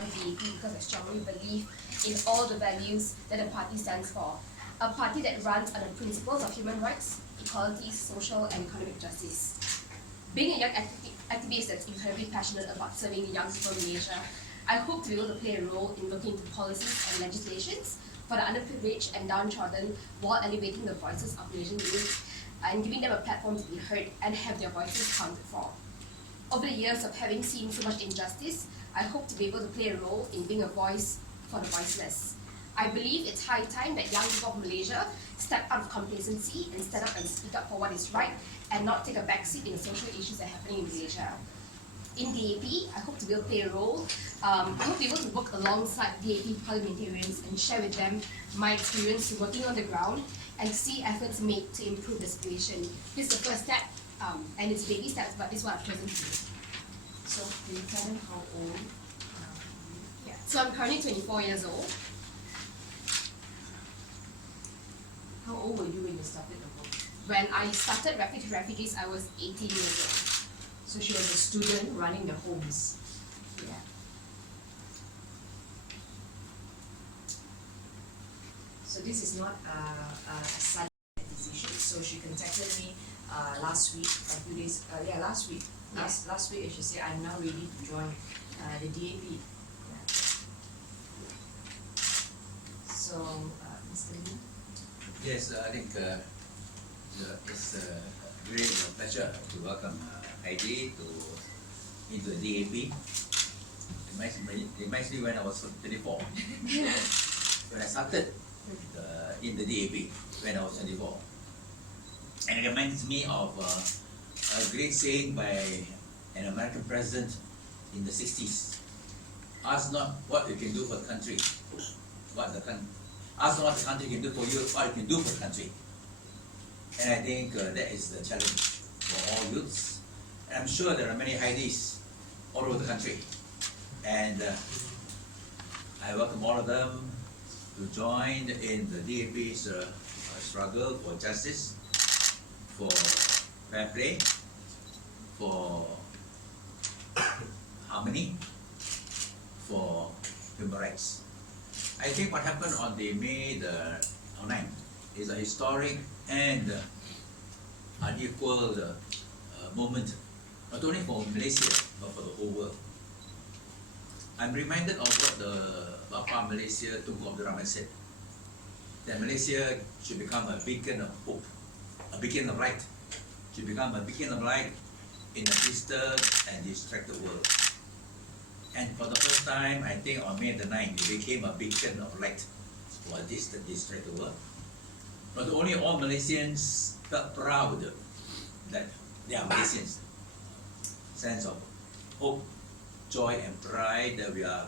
join the DAP because I strongly believe in all the values that the party stands for. A party that runs on the principles of human rights, equality, social and economic justice. Being a young activist that's incredibly passionate about serving the young people in Malaysia, I hope to be able to play a role in looking into policies and legislations for the underprivileged and downtrodden while elevating the voices of Malaysian youth and giving them a platform to be heard and have their voices counted for. Over the years of having seen so much injustice, I hope to be able to play a role in being a voice for the voiceless. I believe it's high time that young people of Malaysia step out of complacency and stand up and speak up for what is right and not take a backseat in the social issues that are happening in Malaysia. In DAP, I hope to be able to play a role. I hope to be able to work alongside DAP parliamentarians and share with them my experience working on the ground and see efforts made to improve the situation. This is the first step, and it's baby steps, but this is what I've chosen to do. So, can you tell me how old? Yeah. So I'm currently 24 years old. How old were you when you started the work? When I started Refuge Refugees, I was 18 years old. So she was a student running the homes. Yeah. So this is not a sudden decision. So she contacted me last week, last week. Last week, and she said, I'm now ready to join the DAP. Yeah. So, Mr. Lee? Yes, I think it's a great pleasure to welcome Heidi into the DAP. It reminds me when I was 24. When I started in the DAP when I was 24. And it reminds me of a great saying by an American president in the 60s. Ask not what you can do for the country, ask not what the country can do for you, what you can do for the country. And I think that is the challenge for all youths. And I'm sure there are many Heidis all over the country. And I welcome all of them to join in the DAP's struggle for justice, for fair play, for harmony, for human rights. I think what happened on the May the 9th is a historic and unequal moment, not only for Malaysia, but for the whole world. I'm reminded of what the Bapa Malaysia Tunku Abdul Rahman said, that Malaysia should become a beacon of hope, a beacon of light, should become a beacon of light in a disturbed and distracted world. And for the first time, I think on May the 9th, it became a beacon of light for this distracted world. Not only all Malaysians felt proud that they are Malaysians, sense of hope, joy and pride that we are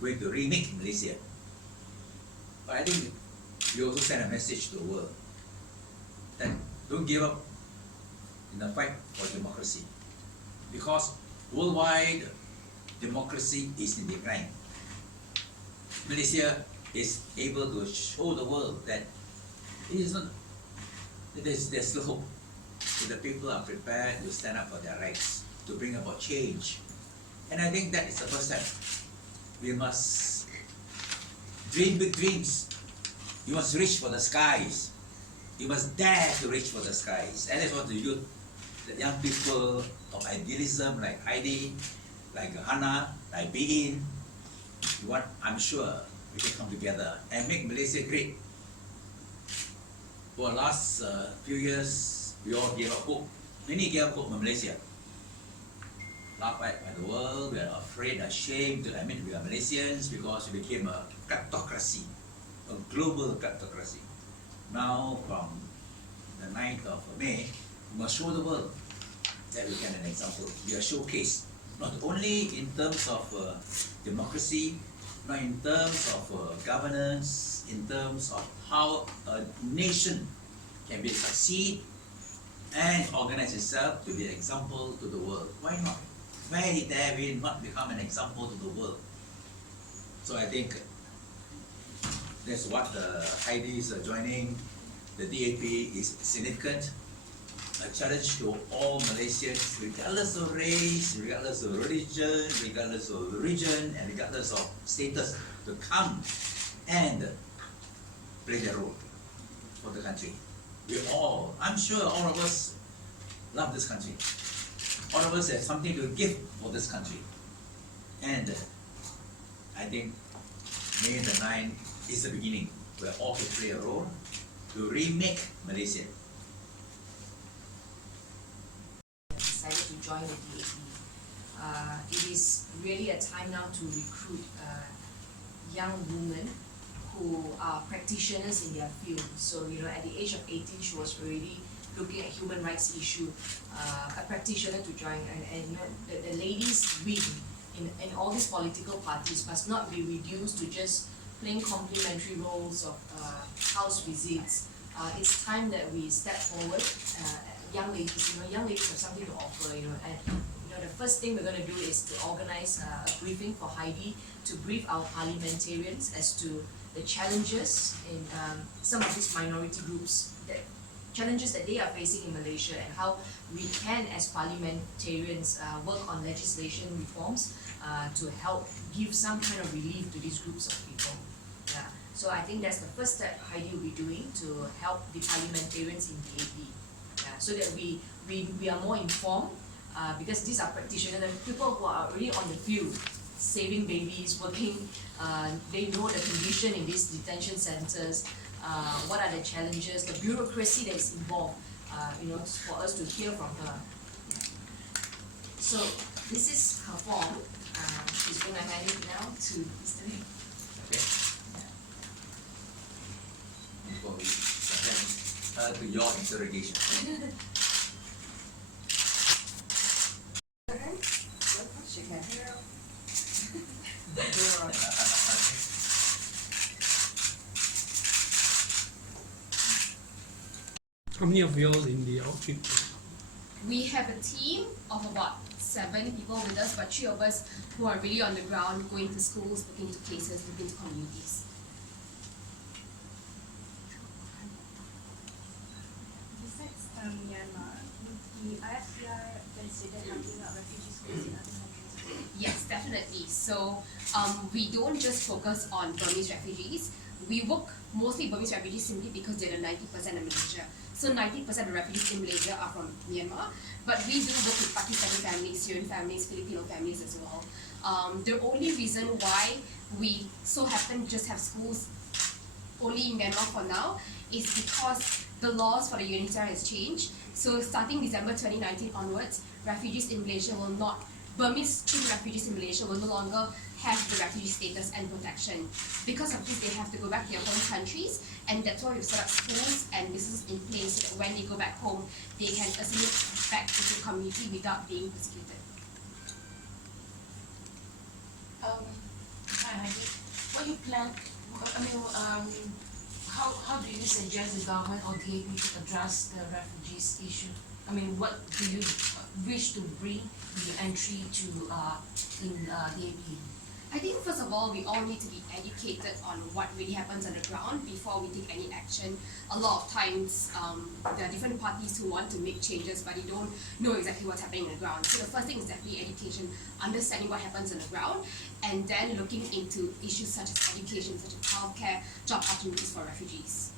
going to remake Malaysia. But I think we also send a message to the world that don't give up in the fight for democracy, because worldwide democracy is in decline. Malaysia is able to show the world that it is not, there's still hope. If the people are prepared to stand up for their rights, to bring about change. And I think that is the first step. We must dream big dreams. You must reach for the skies. You must dare to reach for the skies. And that's what the youth, the young people of idealism like Heidi, like Hannah, like Bein, I'm sure we can come together and make Malaysia great. For the last few years, we all gave up hope. Many gave up hope for Malaysia. Laughed at by the world, we are afraid, ashamed to admit we are Malaysians because we became a kleptocracy, a global kleptocracy. Now, from the 9th of May, we must show the world that we can an example. We are showcased, not only in terms of democracy, not in terms of governance, in terms of how a nation can be succeed and organize itself to be an example to the world. Why not? Why dare we not become an example to the world? So I think that's what the Heidi's joining the DAP is significant. a challenge to all Malaysians, regardless of race, regardless of religion, regardless of region, and regardless of status, to come and play their role for the country. We all, I'm sure all of us love this country. All of us have something to give for this country. And I think May the 9th is the beginning where all can play a role to remake Malaysia. Decided to join the DAP. It is really a time now to recruit young women who are practitioners in their field. So, at the age of 18, she was already looking at human rights issue, a practitioner to join, and the ladies' wing in all these political parties must not be reduced to just playing complementary roles of house visits. It's time that we step forward. Young ladies have something to offer, and the first thing we're going to do is to organize a briefing for Heidi to brief our parliamentarians as to the challenges in some of these minority groups, challenges that they are facing in Malaysia, and how we can, as parliamentarians, work on legislation reforms to help give some kind of relief to these groups of people. Yeah. So I think that's the first step Heidi will be doing to help the parliamentarians in DAP, so that we are more informed, because these are practitioners and people who are already on the field, saving babies, working. They know the condition in these detention centers, what are the challenges, the bureaucracy that is involved, for us to hear from her. So this is her form. She's going to hand it now to Mr. Lee. Okay. Before we attend to your interrogation. Shake my hair up. How many of y'all in the outfit? We have a team of about 7 people with us, but 3 of us who are really on the ground, going to schools, looking to cases, looking to communities. Besides Myanmar, would the IFCR consider helping out refugee schools in other countries? Yes, definitely. So we don't just focus on Burmese refugees. We work mostly Burmese refugees simply because they're the 90% of Malaysia. So 90% of refugees in Malaysia are from Myanmar, but we do work with Pakistani families, Syrian families, Filipino families as well. The only reason why we so happen to just have schools only in Myanmar for now is because the laws for the UNHCR has changed. So starting December 2019 onwards, refugees in Malaysia will not, Burmese children refugees in Malaysia will no longer have the refugee status and protection. Because of this, they have to go back to their home countries, and that's why we've set up schools and businesses in place so that when they go back home, they can assimilate back into the community without being persecuted. Hi Heidi, what do you plan, how do you suggest the government or DAP to address the refugees issue? What do you wish to bring the entry to in DAP? I think first of all, we all need to be educated on what really happens on the ground before we take any action. A lot of times, there are different parties who want to make changes, but they don't know exactly what's happening on the ground. So the first thing is definitely education, understanding what happens on the ground, and then looking into issues such as education, such as healthcare, job opportunities for refugees.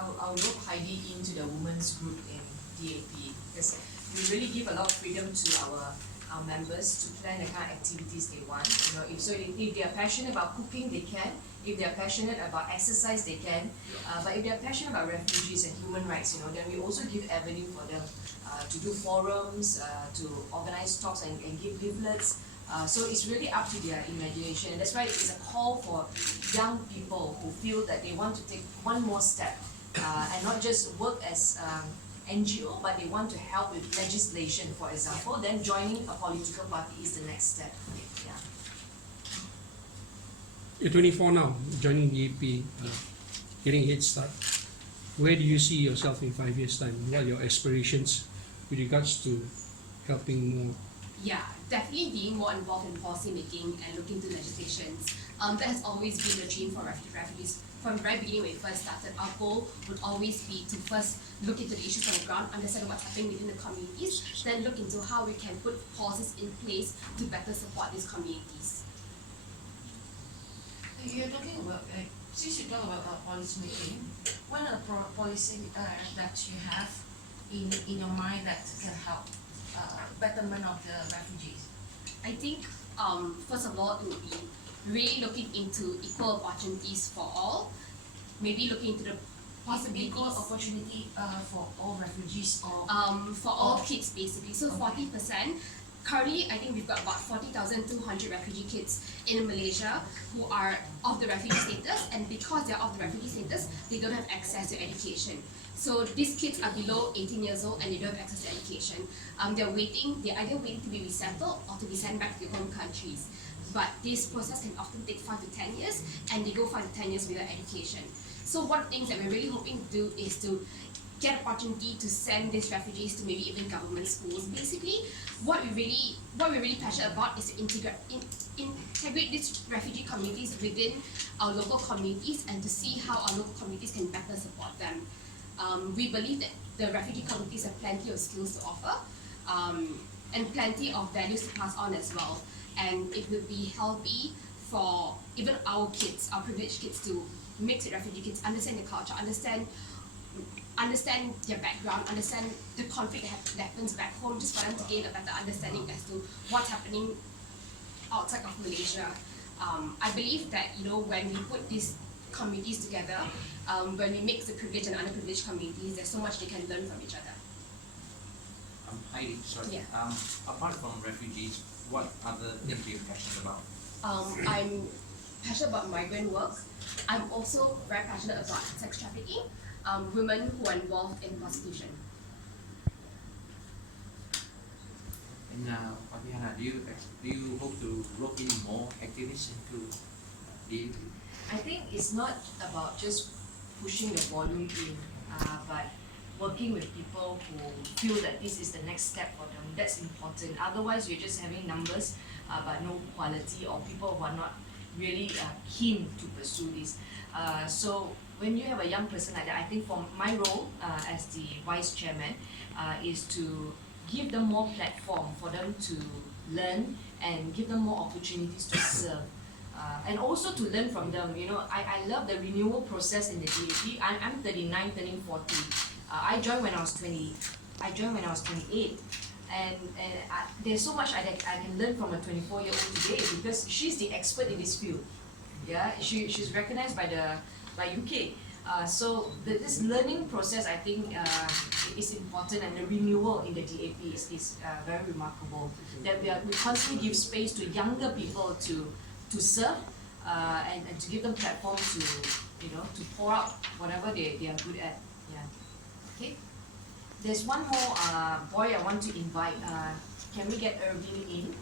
I'll rope Heidi into the women's group in DAP, because we really give a lot of freedom to our members to plan the kind of activities they want. If they are passionate about cooking, they can. If they are passionate about exercise, they can. But if they are passionate about refugees and human rights, then we also give avenue for them to do forums, to organize talks and give leaflets. So it's really up to their imagination. And that's why it's a call for young people who feel that they want to take one more step. And not just work as NGO, but they want to help with legislation, for example, then joining a political party is the next step. Yeah. You're 24 now, joining DAP, getting a head start. Where do you see yourself in 5 years' time? What are your aspirations with regards to helping more Yeah, definitely being more involved in policy making and looking into legislations. That has always been the dream for refugees. From the very beginning when we first started, our goal would always be to first look into the issues on the ground, understand what's happening within the communities, then look into how we can put policies in place to better support these communities. You're talking about, since you talk about policy making, what are the policy that you have in your mind that can help betterment of the refugees? I think, first of all, it would be really looking into equal opportunities for all, maybe looking into the possibilities. Equal opportunity for all refugees or For all kids basically. So 40%. Currently, I think we've got about 40,200 refugee kids in Malaysia who are of the refugee status, and because they're of the refugee status, they don't have access to education. So these kids are below 18 years old and they don't have access to education. They're either waiting to be resettled or to be sent back to their home countries. But this process can often take 5 to 10 years, and they go 5 to 10 years without education. So one of the things that we're really hoping to do is to get opportunity to send these refugees to maybe even government schools. Basically, what we're really passionate about is to integrate these refugee communities within our local communities and to see how our local communities can better support them. We believe that the refugee communities have plenty of skills to offer and plenty of values to pass on as well. And it would be healthy for even our kids, our privileged kids, to mix with refugee kids, understand their culture, understand their background, understand the conflict that happens back home, just for them to gain a better understanding as to what's happening outside of Malaysia. I believe that when we put these communities together, when we mix the privileged and underprivileged communities, there's so much they can learn from each other. Heidi, sorry. Yeah. Apart from refugees, what other things are you passionate about? I'm passionate about migrant work. I'm also very passionate about sex trafficking, women who are involved in prostitution. And Fabiana, do you hope to rope in more activists into the? I think it's not about just pushing the volume in, but working with people who feel that this is the next step for them. That's important. Otherwise, you're just having numbers, but no quality, or people who are not really keen to pursue this. So when you have a young person like that, I think for my role as the vice chairman is to give them more platform for them to learn and give them more opportunities to serve. And also to learn from them. I love the renewal process in the DAP. I'm 39, turning 40. I joined when I was 20. I joined when I was 28. And there's so much I can learn from a 24-year-old today because she's the expert in this field. Yeah, she's recognized by UK. So this learning process, I think, is important, and the renewal in the DAP is very remarkable. That we constantly give space to younger people to serve and to give them platform to pour out whatever they are good at. Yeah. Okay. There's one more boy I want to invite. Can we get Irvin in?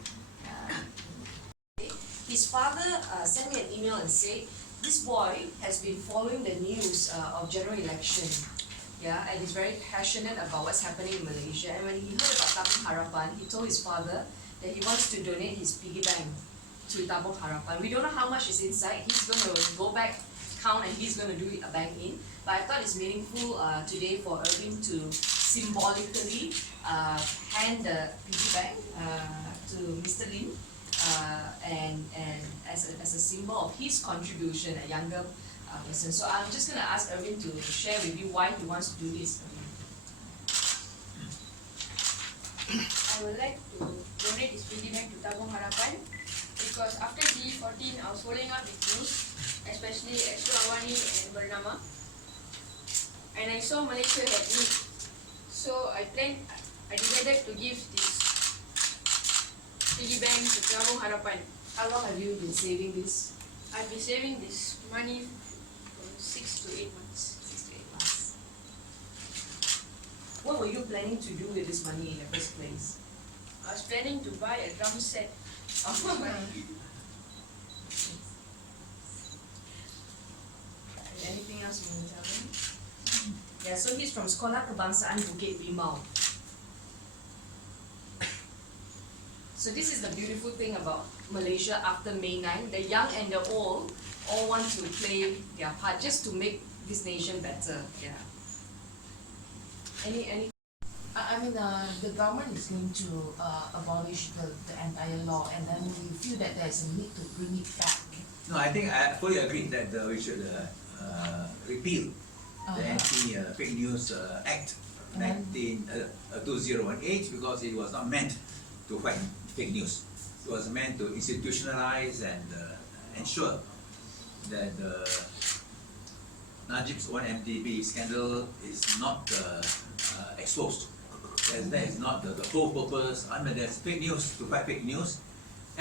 His father sent me an email and said this boy has been following the news of general election. Yeah, and he's very passionate about what's happening in Malaysia. And when he heard about Tabung Harapan, he told his father that he wants to donate his piggy bank to Tabung Harapan. We don't know how much is inside. He's going to go back, count, and he's going to do a bank in. But I thought it's meaningful today for Irvin to symbolically hand the piggy bank to Mr. Lim and as a symbol of his contribution, a younger person. So I'm just going to ask Irvin to share with you why he wants to do this. I would like to donate this piggy bank to Tabung Harapan because after G14 I was following up with news, especially Exo Awani and Bernama, and I saw Malaysia had need. So I decided to give this piggy bank to Tabung Harapan. How long have you been saving this? I've been saving this money for 6 to 8 months. 6 to 8 months. What were you planning to do with this money in the first place? I was planning to buy a drum set. Anything else you want to tell me? Yeah, so he's from Sekolah Kebangsaan Bukit Rimau. So this is the beautiful thing about Malaysia after May 9. The young and the old all want to play their part just to make this nation better. Yeah. Any I mean, the government is going to abolish the entire law, and then we feel that there's a need to bring it back. No, I think I fully agree that we should repeal the Uh-huh. Anti-Fake News Act And 2018 because it was not meant to fight fake news. It was meant to institutionalize and ensure that the Najib's 1MDB scandal is not exposed. That is not the whole purpose. I mean, there's fake news to fight fake news.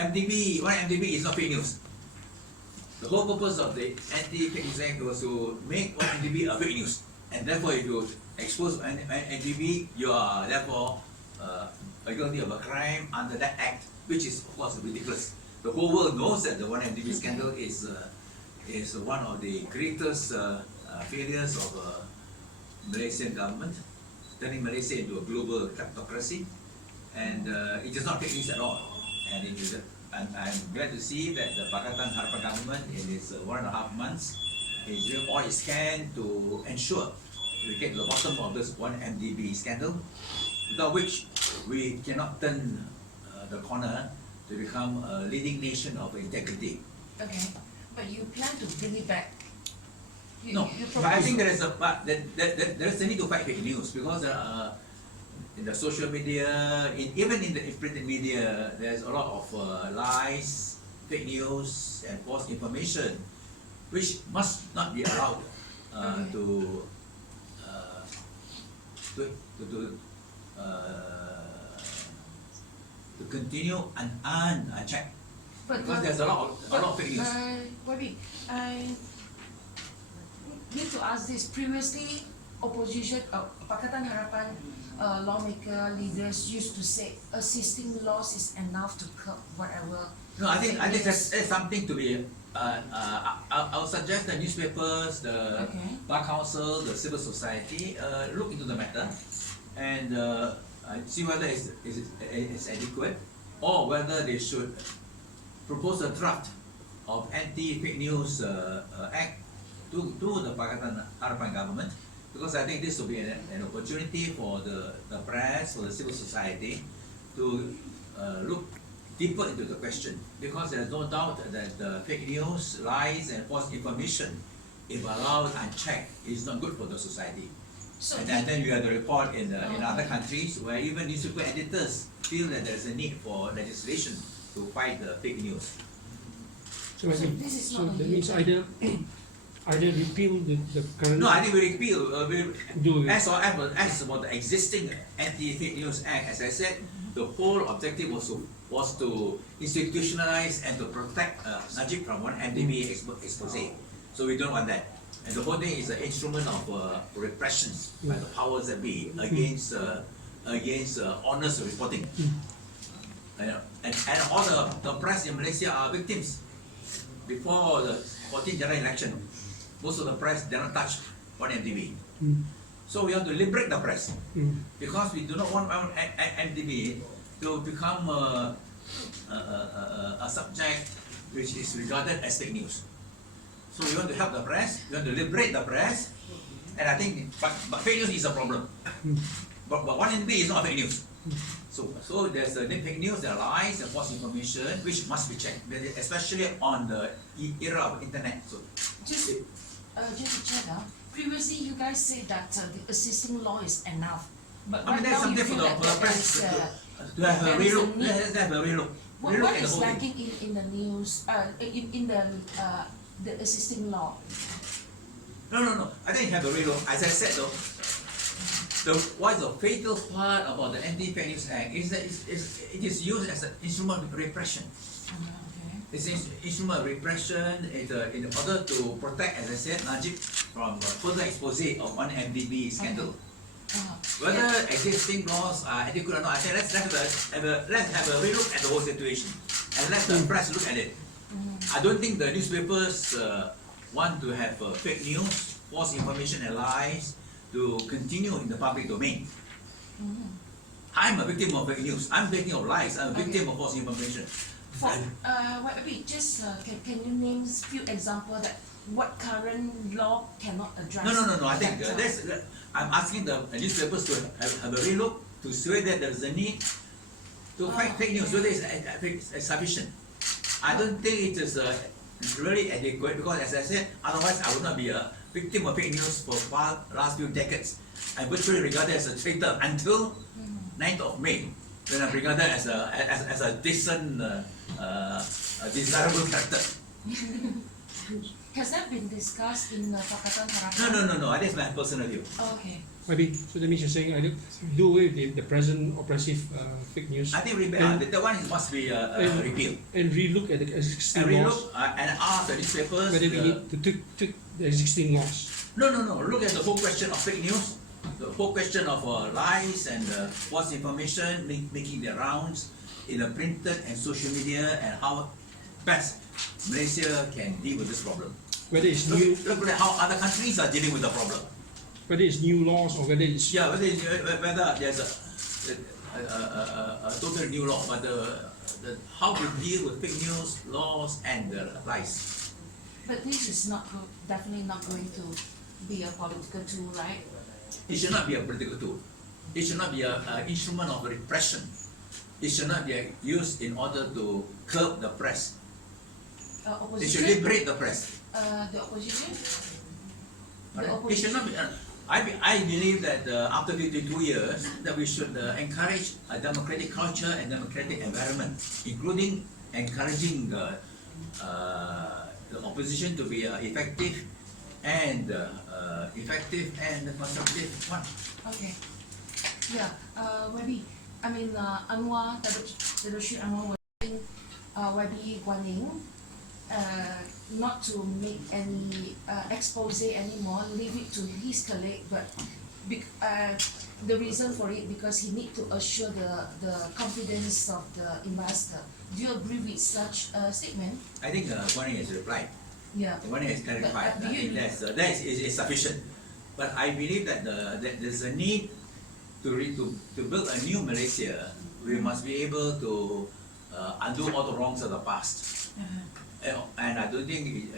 1MDB is not fake news. The whole purpose of the Anti-Fake News Act was to make 1MDB a fake news. And therefore, if you expose 1MDB, you are therefore guilty of a crime under that act, which is of course ridiculous. The whole world knows that the 1MDB scandal is one of the greatest failures of Malaysian government, turning Malaysia into a global kleptocracy, and it is not fake news at all. And I'm glad to see that the Pakatan Harapan government in its 1.5 months is doing all it can to ensure we get to the bottom of this 1MDB scandal, without which we cannot turn the corner to become a leading nation of integrity. Okay, but you plan to bring it back? No, but I think there is a need to fight fake news because in the social media, even in the printed media, there's a lot of lies, fake news, and false information, which must not be allowed to continue unchecked. Because there's a lot of fake news. I need to ask this. Previously, opposition, Pakatan Harapan lawmaker leaders used to say assisting laws is enough to curb whatever. No, I think that's something to be. I'll suggest the newspapers, the bar council, the civil society look into the matter and see whether it's adequate or whether they should propose a draft of anti-fake news act to the Pakatan Harapan government, because I think this will be an opportunity for the press, for the civil society to look deeper into the question, because there's no doubt that the fake news, lies and false information, if allowed unchecked, is not good for the society. So And then you have the report in other countries where even newspaper editors feel that there's a need for legislation to fight the fake news. So I So think, this is so not a that means legal- either repeal the current. No, I think we repeal. Do it. As for the existing Anti-Fake News Act, as I said, the whole objective was to institutionalize and to protect Najib from 1MDB expose. So we don't want that. And the whole thing is an instrument of repression by the powers that be against honest reporting. And all the press in Malaysia are victims. Before the 14th general election, most of the press did not touch 1MDB. So we have to liberate the press because we do not want 1MDB to become a subject which is regarded as fake news. So we want to help the press, we want to liberate the press, and I think, but fake news is a problem. But 1MDB is not fake news. So there's the fake news, there are lies and false information which must be checked, especially on the era of internet. So Just to check previously you guys said that the existing law is enough. But I mean, there's now you something feel for that the press there is, to have a there is a relook. need. Let's have a relook. what Relook at the is whole thing. lacking in the news, in the existing law? No. I think you have a relook. As I said though, what is the fatal part about the Anti-Fake News Act is that it is used as an instrument of repression. Okay. It's an instrument of repression in order to protect, as I said, Najib from further expose of 1MDB scandal. Whether existing laws are adequate or not, I think let's have a relook at the whole situation and let the press look at it. I don't think the newspapers want to have fake news, false information and lies to continue in the public domain. I'm a victim of fake news. I'm a victim of lies. I'm a victim of false information. For just can you name few examples that what current law cannot address? No. I think that, I'm asking the newspapers to have a relook to say that there is a need to fight fake news, whether it's sufficient. I don't think it is really adequate because, as I said, otherwise I would not be a victim of fake news for the last few decades. I'm virtually regarded as a traitor until 9th of May, when I'm regarded as a decent, desirable character. Has that been discussed in Pakatan Harapan? No. That is my personal view. Okay. Maybe, so that means you're saying, I do away with the present oppressive fake news I think the one must be repealed. and relook at the And existing relook laws, and ask the newspapers. whether we need to tweak the existing laws. No. Look at the whole question of fake news, the whole question of lies and false information making their rounds in the printed and social media, and how best Malaysia can deal with this problem. Whether it's new, Look at how other countries are dealing with the problem. whether it's new laws or whether it's Yeah, whether there's a total new law, but how to deal with fake news, laws, and lies. But this is definitely not going to be a political tool, right? It should not be a political tool. It should not be an instrument of repression. It should not be used in order to curb the press. It should Opposition. liberate the press. The opposition. It should not be. I believe that after 52 years, that we should encourage a democratic culture and democratic environment, including encouraging the opposition to be effective and constructive one. Okay. Yeah. Maybe. I mean, Anwar, the Rashid Anwar was saying, Wabi Guaning, not to make any expose anymore, leave it to his colleague, but the reason for it because he need to assure the confidence of the investor. Do you agree with such a statement? I think Guaning has replied. Yeah. Guaning has clarified. But do you- That is sufficient. But I believe that that there's a need to build a new Malaysia. We must be able to undo all the wrongs of the past. And I don't think,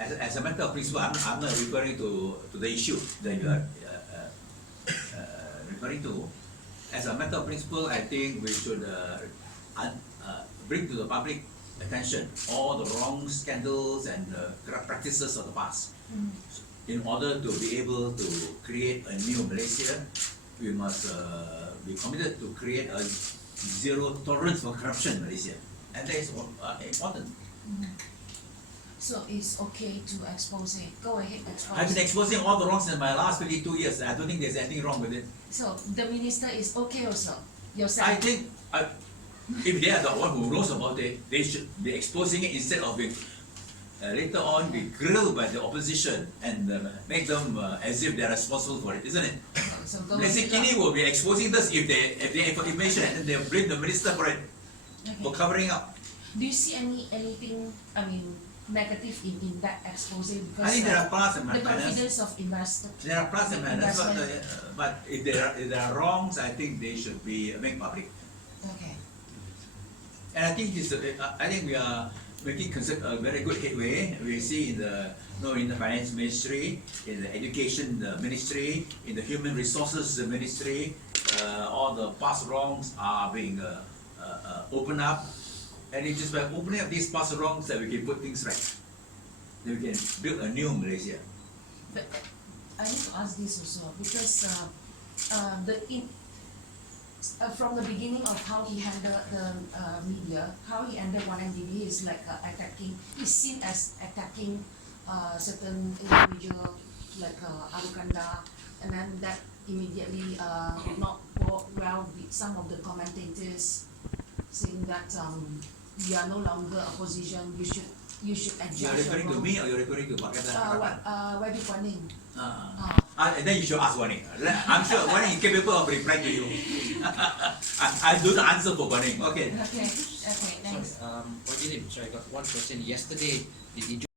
as a matter of principle, I'm not referring to the issue that you are referring to. As a matter of principle, I think we should bring to the public attention all the wrong scandals and corrupt practices of the past. In order to be able to create a new Malaysia, we must be committed to create a zero tolerance for corruption Malaysia, and that is important. So it's okay to expose it. Go ahead, expose. I've been exposing all the wrongs in my last 52 years. I don't think there's anything wrong with it. So the minister is okay also. Yourself. I think if they are the one who knows about it, they should be exposing it instead of being later on be grilled by the opposition and make them as if they're responsible for it, isn't it? So go Malaysia ahead. Kini will be exposing this if they have information and then they blame the minister for it, for Okay. covering up. Do you see anything? I mean, negative in that expose because I think there are plus and the minus. confidence of investor. There are plus and minus, Investment. but if there are wrongs, I think they should be made public. Okay. And I think I think we are making a very good headway. We see in the finance ministry, in the education ministry, in the human resources ministry, all the past wrongs are being opened up, and it is by opening up these past wrongs that we can put things right. That we can build a new Malaysia. But I need to ask this also because from the beginning of how he handled the media, how he handled 1MDB is like attacking. He's seen as attacking certain individual like Arukanda, and then that immediately not work well with some of the commentators, saying that you are no longer opposition. You should adjust. You are referring to me or you are referring to Pakatan Harapan? Wabi Guaning. And then you should ask Guaning. I'm sure Guaning is capable of replying to you. I do the answer for Guaning. Okay. Okay. Okay. Thanks. Sorry, sorry, I got one question. Yesterday, did you